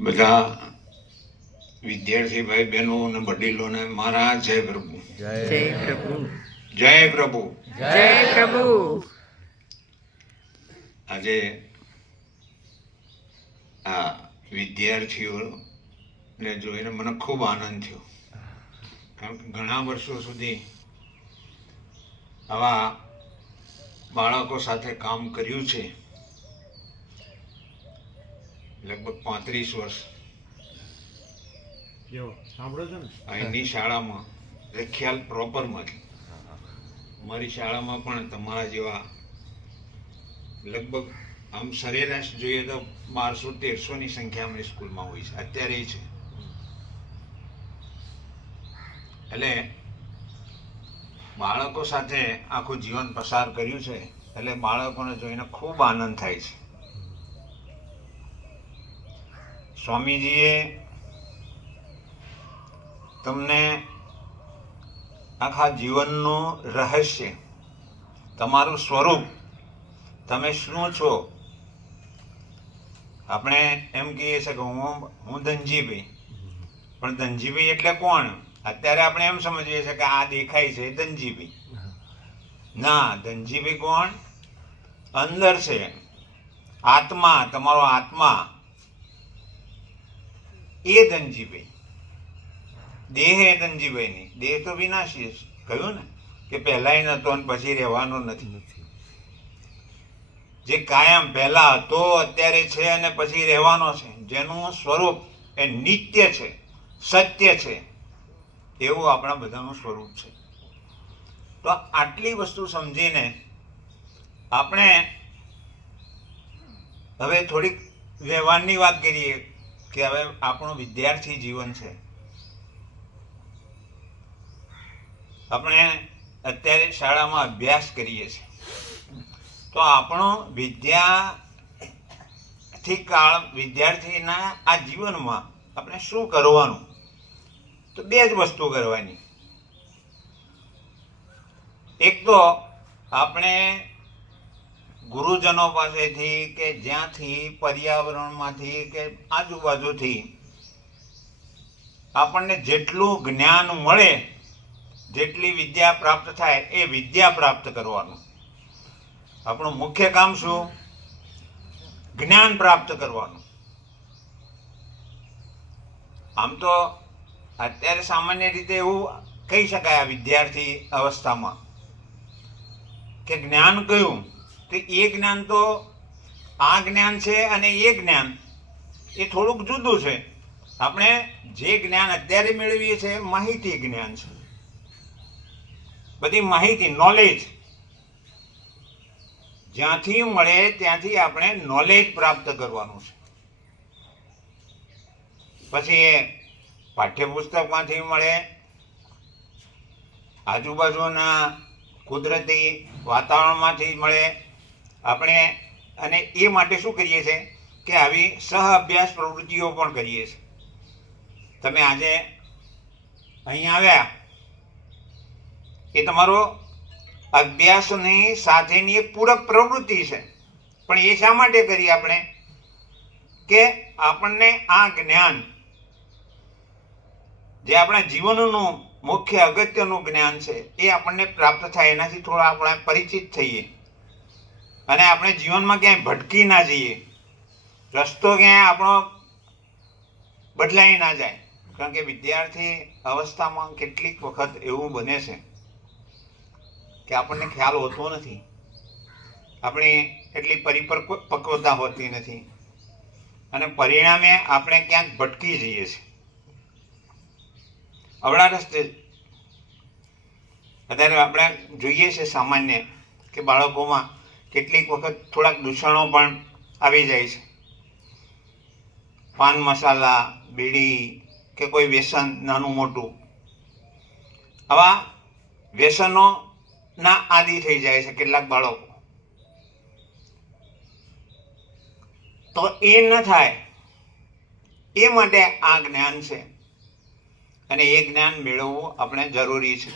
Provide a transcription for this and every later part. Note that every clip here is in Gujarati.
બધા વિદ્યાર્થી ભાઈ બહેનો અને વડીલોને મારા જય પ્રભુ. જય પ્રભુ. જય પ્રભુ. જય પ્રભુ. આજે આ વિદ્યાર્થીઓને જોઈને મને ખૂબ આનંદ થયો. કારણ કે ઘણા વર્ષો સુધી આવા બાળકો સાથે કામ કર્યું છે. લગભગ પાંત્રીસ વર્ષ. સાંભળો છો ને? અહીંની શાળામાં એ ખ્યાલ પ્રોપરમાંથી મારી શાળામાં પણ તમારા જેવા લગભગ આમ સરેરાશ જોઈએ તો બારસો તેરસોની સંખ્યા અમારી સ્કૂલમાં હોય છે. અત્યારે છે. એટલે બાળકો સાથે આખું જીવન પસાર કર્યું છે. એટલે બાળકોને જોઈને ખૂબ આનંદ થાય છે. સ્વામીજીએ તમને આખા જીવનનું રહસ્ય, તમારું સ્વરૂપ, તમે શું છો? આપણે એમ કહીએ છીએ કે હું હું ધનજીભાઈ. પણ ધનજીભાઈ એટલે કોણ? અત્યારે આપણે એમ સમજીએ છીએ કે આ દેખાય છે ધનજીભાઈ. ના, ધનજીભાઈ કોણ? અંદર છે. આત્મા, તમારો આત્મા. એ ધનજીભાઈ. દેહ એ ધનજીભાઈ નહીં દેહ તો વિનાશી કહ્યું ને કે પહેલાંય નહોતો અને પછી રહેવાનો નથી. જે કાયમ પહેલા હતો અત્યારે છે અને પછી રહેવાનો છે. જેનું સ્વરૂપ એ નિત્ય છે સત્ય છે એવું આપણા બધાનું સ્વરૂપ છે. તો આટલી વસ્તુ સમજીને આપણે હવે થોડીક વ્યવહારની વાત કરીએ. કે હવે આપણું વિદ્યાર્થી જીવન છે. આપણે અત્યારે શાળામાં અભ્યાસ કરીએ છીએ. તો આપણો વિદ્યાર્થી કાળ, વિદ્યાર્થીના આ જીવનમાં આપણે શું કરવાનું? તો બે જ વસ્તુ કરવાની. એક તો આપણે ગુરુજનો પાસેથી કે જ્યાંથી પર્યાવરણમાંથી કે આજુબાજુથી આપણને જેટલું જ્ઞાન મળે, જેટલી વિદ્યા પ્રાપ્ત થાય એ વિદ્યા પ્રાપ્ત કરવાનું. આપણું મુખ્ય કામ શું? જ્ઞાન પ્રાપ્ત કરવાનું. આમ તો અત્યારે સામાન્ય રીતે એવું કહી શકાય આ વિદ્યાર્થી અવસ્થામાં કે જ્ઞાન કયું? તો એ જ્ઞાન તો આ જ્ઞાન છે અને એ જ્ઞાન એ થોડુંક જુદું છે. આપણે જે જ્ઞાન અત્યારે મેળવીએ છીએ માહિતી જ્ઞાન છે. બધી માહિતી નોલેજ જ્યાંથી મળે ત્યાંથી આપણે નોલેજ પ્રાપ્ત કરવાનું છે. પછી એ પાઠ્યપુસ્તકમાંથી મળે, આજુબાજુના કુદરતી વાતાવરણમાંથી મળે આપણે અને એ માટે શું કરીએ છીએ કે આવી સહ અભ્યાસ પ્રવૃત્તિઓ પણ કરીએ છીએ. તમે આજે અહીં આવ્યા એ તમારો અભ્યાસની સાથેની એક પૂરક પ્રવૃત્તિ છે. પણ એ શા માટે કરી આપણે? કે આપણને આ જ્ઞાન, જે આપણા જીવનનું મુખ્ય અગત્યનું જ્ઞાન છે, એ આપણને પ્રાપ્ત થાય. એનાથી થોડા આપણે પરિચિત થઈએ. અને આપણે જીવનમાં ક્યાંય ભટકી ના જઈએ. રસ્તો ક્યાંય આપણો બદલાઈ ના જાય. કારણ કે વિદ્યાર્થી અવસ્થામાં કેટલીક વખત એવું બને છે કે આપણને ખ્યાલ હોતો નથી. આપણી એટલી પરિપક્વતા પક્વતા હોતી નથી. અને પરિણામે આપણે ક્યાંક ભટકી જઈએ છીએ અવળા રસ્તે અત્યારે આપણે જોઈએ છે સામાન્ય કે બાળકોમાં કેટલીક વખત થોડાક દૂષણો પણ આવી જાય છે. પાન મસાલા, બીડી કે કોઈ વ્યસન નાનું મોટું. આવા વ્યસનોના આદિ થઈ જાય છે કેટલાક બાળકો. તો એ ન થાય. એ માટે આ જ્ઞાન છે. અને એ જ્ઞાન મેળવવું આપણે જરૂરી છે.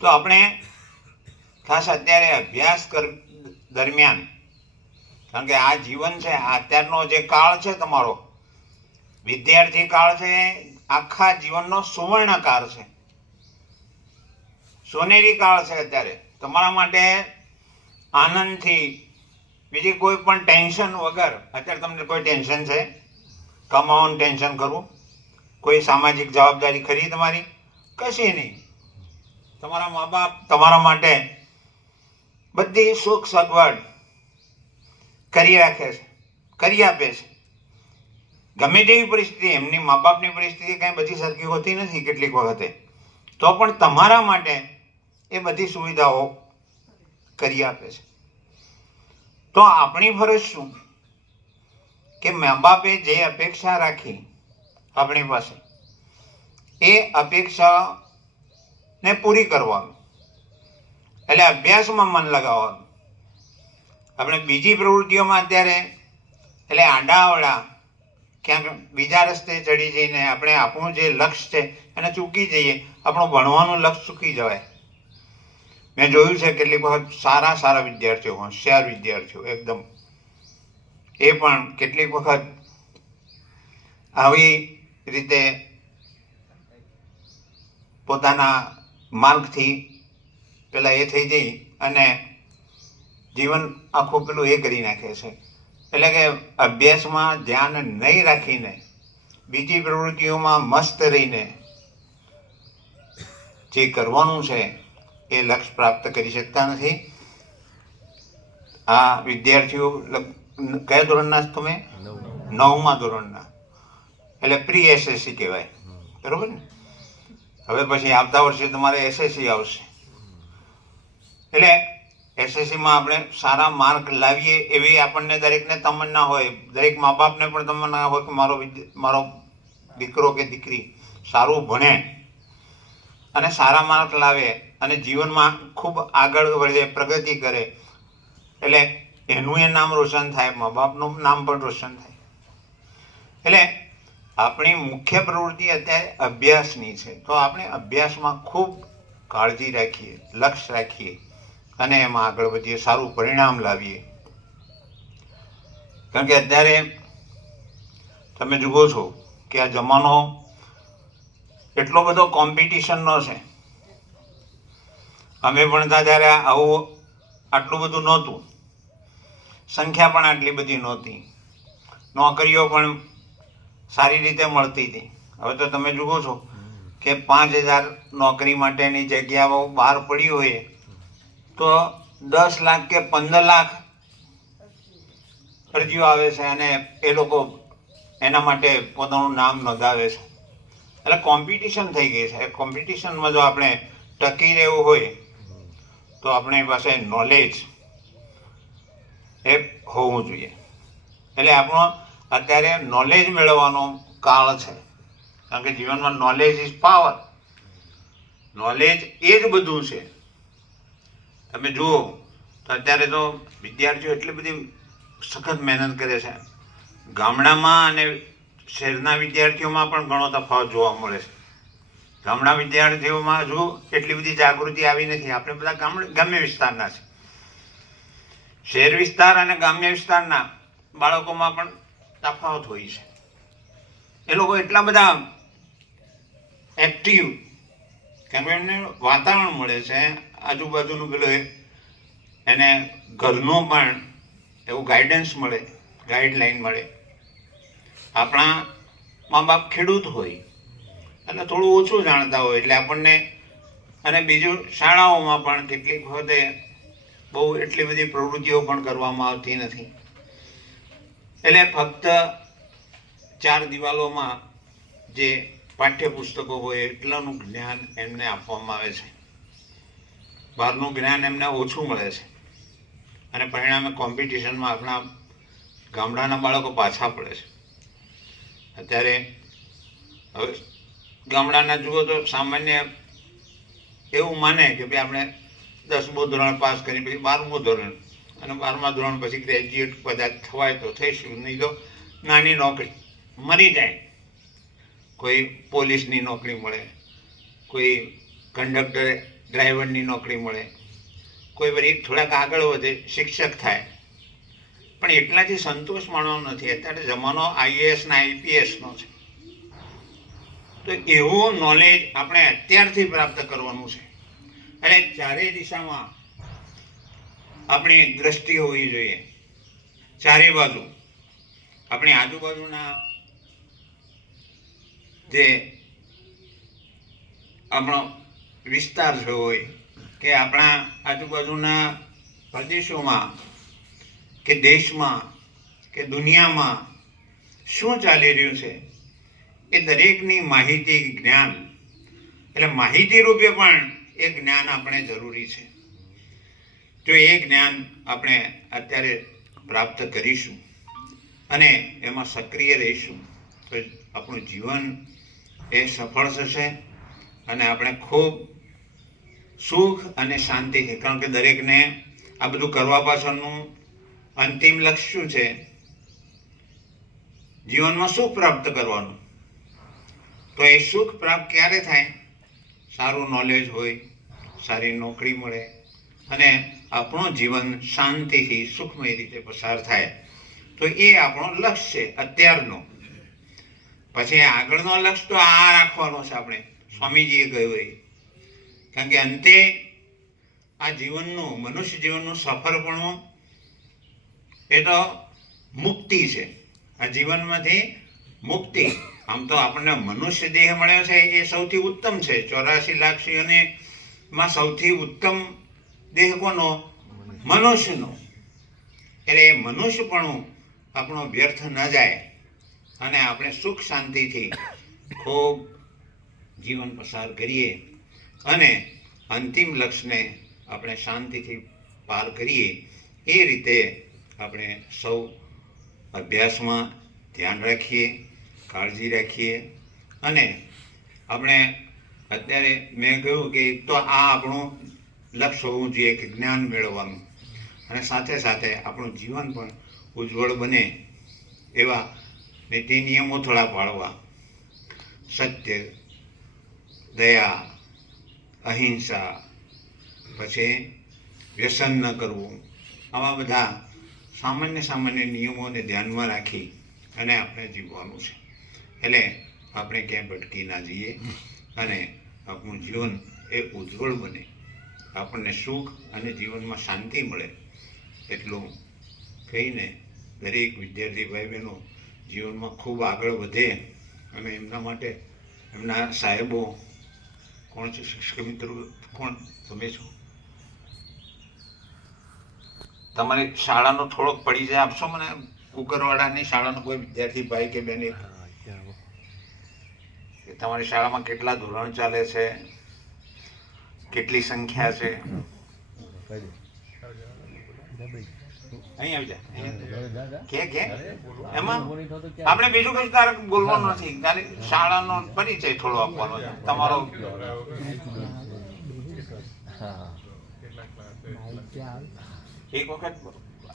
તો આપણે ખાસ અત્યારે અભ્યાસ કર દરમિયાન. કારણ કે આ જીવન છે અત્યારનો જે કાળ છે તમારો, વિદ્યાર્થી કાળ છે આખા જીવનનો સુવર્ણ કાળ છે. સોનેરી કાળ છે અત્યારે. તમારા માટે આનંદથી, બીજી કોઈ પણ ટેન્શન વગર, અત્યારે તમને કોઈ ટેન્શન છે? કમાવાનું ટેન્શન કરવું? કોઈ સામાજિક જવાબદારી ખરી તમારી? કશી નહીં. તમારા મા બાપ તમારા માટે બધી સુખ સગવડ કરી રાખે છે, કરી આપે છે. ગમે તેવી પરિસ્થિતિ, એમની મા બાપની પરિસ્થિતિ કાંઈ બધી સરખી હોતી નથી કેટલીક વખતે. તો પણ તમારા માટે એ બધી સુવિધાઓ કરી આપે છે. તો આપણી ફરજ શું? કે મા બાપે જે અપેક્ષા રાખી આપણી પાસે, એ અપેક્ષાને પૂરી કરવાનું. એટલે અભ્યાસમાં મન લગાવવાનું આપણે બીજી પ્રવૃત્તિઓમાં અત્યારે, એટલે આડાઅવળા ક્યાંક બીજા રસ્તે ચડી જઈને આપણે આપણું જે લક્ષ્ય છે એને ચૂકી જઈએ, આપણું ભણવાનું લક્ષ્ય ચૂકી જવાય. મેં જોયું છે કેટલીક વખત સારા સારા વિદ્યાર્થીઓ, હોશિયાર વિદ્યાર્થીઓ, એકદમ. એ પણ કેટલીક વખત આવી રીતે પોતાના માર્ગથી પેલા એ થઈ જઈ અને જીવન આખું પેલું એ કરી નાખે છે. એટલે કે અભ્યાસમાં ધ્યાન નહીં રાખીને, બીજી પ્રવૃત્તિઓમાં મસ્ત રહીને જે કરવાનું છે એ લક્ષ્ય પ્રાપ્ત કરી શકતા નથી. આ વિદ્યાર્થીઓ કયા ધોરણના તમે? નવમા ધોરણના. એટલે પ્રી એસએસસી કહેવાય. બરોબર ને? હવે પછી આવતા વર્ષે તમારે એસએસસી આવશે. એટલે એસએસસીમાં આપણે સારા માર્ક લાવીએ એવી આપણને દરેકને તમન્ના હોય. દરેક મા બાપને પણ તમન્ના હોય કે મારો મારો દીકરો કે દીકરી સારું ભણે અને સારા માર્ક લાવે અને જીવનમાં ખૂબ આગળ વધે, પ્રગતિ કરે. એટલે એનું એ નામ રોશન થાય મા બાપનું નામ પણ રોશન થાય. એટલે આપણી મુખ્ય પ્રવૃત્તિ અત્યારે અભ્યાસની છે. તો આપણે અભ્યાસમાં ખૂબ કાળજી રાખીએ લક્ષ્ય રાખીએ. અને એમાં આગળ વધીએ, સારું પરિણામ લાવીએ. કારણ કે અત્યારે તમે જુઓ છો કે આ જમાનો એટલો બધો કોમ્પિટિશનનો છે. અમે ભણતા ત્યારે આવું આટલું બધું નહોતું, સંખ્યા પણ આટલી બધી નહોતી, નોકરીઓ પણ સારી રીતે મળતી હતી. હવે તો તમે જુઓ છો કે પાંચ હજાર નોકરી માટેની જગ્યાઓ બહાર પડી હોય તો દસ લાખ કે પંદર લાખ અરજીઓ આવે છે અને એ લોકો એના માટે પોતાનું નામ નોંધાવે છે. એટલે કોમ્પિટિશન થઈ ગઈ છે. એ કોમ્પિટિશનમાં જો આપણે ટકી રહેવું હોય તો આપણી પાસે નોલેજ એ હોવું જોઈએ. એટલે આપણો અત્યારે નોલેજ મેળવવાનો કાળ છે. કારણ કે જીવનમાં નોલેજ ઇઝ પાવર નોલેજ એ જ બધું છે. તમે જુઓ, તો અત્યારે તો વિદ્યાર્થીઓ એટલી બધી સખત મહેનત કરે છે. ગામડામાં અને શહેરના વિદ્યાર્થીઓમાં પણ ઘણો તફાવત જોવા મળે છે. ગામડા વિદ્યાર્થીઓમાં હજુ એટલી બધી જાગૃતિ આવી નથી. આપણે બધા ગામડે ગ્રામ્ય વિસ્તારના છે. શહેર વિસ્તાર અને ગ્રામ્ય વિસ્તારના બાળકોમાં પણ તફાવત હોય છે. એ લોકો એટલા બધા એક્ટિવ કેમ કે એમને વાતાવરણ મળે છે. આજુબાજુનું પેલું એને ઘરનું પણ એવું ગાઈડન્સ મળે ગાઈડલાઈન મળે. આપણા મા બાપ ખેડૂત હોય, અને થોડું ઓછું જાણતા હોય, એટલે આપણને, અને બીજું શાળાઓમાં પણ કેટલીક વખતે બહુ એટલી બધી પ્રવૃત્તિઓ પણ કરવામાં આવતી નથી. એટલે ફક્ત ચાર દિવાલોમાં જે પાઠ્યપુસ્તકો હોય, એટલાનું જ્ઞાન એમને આપવામાં આવે છે. બહારનું જ્ઞાન એમને ઓછું મળે છે. અને પરિણામે કોમ્પિટિશનમાં આપણા ગામડાના બાળકો પાછા પડે છે. અત્યારે હવે ગામડાના જુઓ તો સામાન્ય એવું માને કે ભાઈ આપણે દસમું ધોરણ પાસ કરી પછી બારમું ધોરણ અને બારમા ધોરણ પછી ગ્રેજ્યુએટ કદાચ થવાય તો થઈશું, નહીં તો નાની નોકરી મરી જાય. કોઈ પોલીસની નોકરી મળે, કોઈ કંડક્ટર ડ્રાઈવરની નોકરી મળે. કોઈ વળી થોડાક આગળ વધે, શિક્ષક થાય. પણ એટલાથી સંતોષ માણવાનો નથી. અત્યારે જમાનો આઈએએસના આઈપીએસનો છે. તો એવું નોલેજ આપણે અત્યારથી પ્રાપ્ત કરવાનું છે. અને ચારે દિશામાં આપણી દ્રષ્ટિ હોવી જોઈએ. ચારે બાજુ. આપણી આજુબાજુના જે આપણો વિસ્તાર હોય કે આપણા આજુબાજુના પ્રદેશોમાં કે દેશમાં કે દુનિયામાં શું ચાલી રહ્યું છે એ દરેકની માહિતી જ્ઞાન. એટલે માહિતી રૂપે પણ એ જ્ઞાન આપણે જરૂરી છે. જો એ જ્ઞાન આપણે અત્યારે પ્રાપ્ત કરીશું અને એમાં સક્રિય રહીશું તો આપણું જીવન એ સફળ થશે. અને આપણે ખૂબ સુખ અને શાંતિથી કારણ કે દરેકને આ બધું કરવા પાછળનું અંતિમ લક્ષ્ય શું છે? જીવનમાં સુખ પ્રાપ્ત કરવાનું. તો એ સુખ પ્રાપ્ત ક્યારે થાય? સારું નોલેજ હોય, સારી નોકરી મળે અને આપણું જીવન શાંતિથી સુખમય રીતે પસાર થાય. તો એ આપણો લક્ષ્ય છે, અત્યારનો. પછી આગળનો લક્ષ્ય તો આ રાખવાનો છે આપણે. સ્વામીજીએ કહ્યું એ. કારણ કે અંતે આ જીવનનું, મનુષ્ય જીવનનું સફળપણું એ તો મુક્તિ છે. આ જીવનમાંથી મુક્તિ. આમ તો આપણને મનુષ્ય દેહ મળ્યો છે, એ સૌથી ઉત્તમ છે. ચોરાશી લાખ સિંહોને માં સૌથી ઉત્તમ દેહ કોનો? મનુષ્યનો. એટલે એ મનુષ્યપણું આપણો વ્યર્થ ન જાય અને આપણે સુખ શાંતિથી ખૂબ જીવન પસાર કરીએ અને અંતિમ લક્ષ્યને આપણે શાંતિથી પાર કરીએ, એ રીતે આપણે સૌ અભ્યાસમાં ધ્યાન રાખીએ, કાળજી રાખીએ અને આપણે અત્યારે મેં કહ્યું કે તો આ આપણું લક્ષ્ય હોવું જોઈએ કે જ્ઞાન મેળવવાનું અને સાથે સાથે આપણું જીવન પણ ઉજ્જવળ બને એવા નીતિ નિયમો થોડા પાળવા. સત્ય દયા, અહિંસા, પછી વ્યસન ન કરવું. આવા બધા સામાન્ય સામાન્ય નિયમોને ધ્યાનમાં રાખી અને આપણે જીવવાનું છે. એટલે આપણે ક્યાંય ભટકી ના જઈએ અને આપણું જીવન એ ઉજ્જવળ બને. આપણને સુખ અને જીવનમાં શાંતિ મળે એટલું કહીને દરેક વિદ્યાર્થી ભાઈ બહેનો જીવનમાં ખૂબ આગળ વધે અને એમના માટે એમના સાહેબો કોણ છે શિક્ષક મિત્રો કોણ તમે છો તમારી શાળાનો થોડોક પડી જાય આપશો મને કુકરવાડાની શાળાનો કોઈ વિદ્યાર્થી ભાઈ કે બેન કે તમારી શાળામાં કેટલા ધોરણ ચાલે છે કેટલી સંખ્યા છે અહીં આવી જા કે કે? એમાં? આપણે બીજું કશું તારે બોલવાનું નથી. ખાલી શાળાનો પરિચય થોડો આપવાનો છે. તમારો એક વખત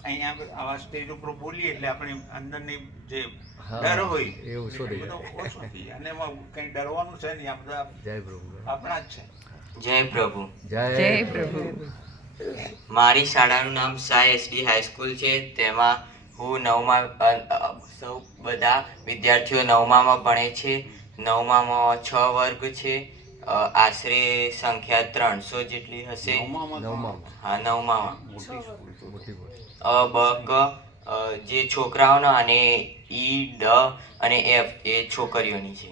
અહીંયા આવા સ્ટેજ ઉપર બોલીએ એટલે આપણે અંદરની જે ડર હોય એ ઓછો થઈ જાય. ઓછો થઈ જાય. અને એમાં કંઈ ડરવાનું છે નહીં. આ બધા જય પ્રભુ. આપણા જ છે. જય પ્રભુ. જય જય પ્રભુ. મારી શાળાનું નામ સાઈ એસડી હાઈસ્કૂલ છે. તેમાં હું નવમા સૌ બધા વિદ્યાર્થીઓ નવમામાં ભણે છે. નવમામાં છ વર્ગ છે. આશરે સંખ્યા ત્રણસો જેટલી હશે. હા નવમામાં. બ ક જે છોકરાઓનો અને ઈ ડ અને એફ એ છોકરીઓની છે.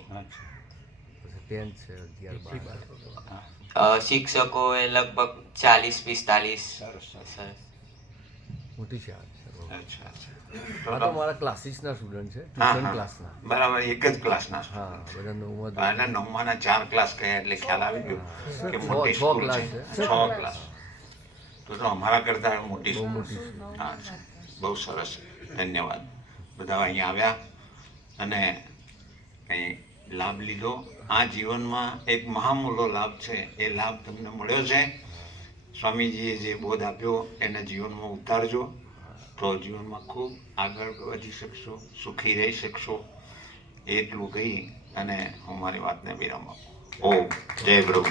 અચ્છા. પછી ટેન્થ છે અગિયાર બાર અ, શિક્ષકો એ લગભગ ચાલીસ પિસ્તાલીસ. સરસ સરસ. સરસ. મોટી છે. અચ્છા અચ્છા. તો મારા ક્લાસીસના સ્ટુડન્ટ છે ટ્યુશન ક્લાસના. બરાબર એક જ ક્લાસના. હા બધા નવમાં એટલે નવમાના ચાર ક્લાસ કયા એટલે ખ્યાલ આવી ગયો કે છ- મોટી સ્કૂલ ક્લાસ છે. છે. ક્લાસ. તો તો અમારા કરતા મોટી સ્કૂલ મોટી હા બહુ સરસ. ધન્યવાદ. બધા અહીંયા આવ્યા અને કંઈ લાભ લીધો. આ જીવનમાં એક મહામૂલો લાભ છે. એ લાભ તમને મળ્યો છે. સ્વામીજીએ જે બોધ આપ્યો, એને જીવનમાં ઉતારજો. તો જીવનમાં ખૂબ આગળ વધી શકશો, સુખી રહી શકશો. એટલું કહી અને હું મારી વાતને વિરામ આપું. ઓમ. જય પ્રભુ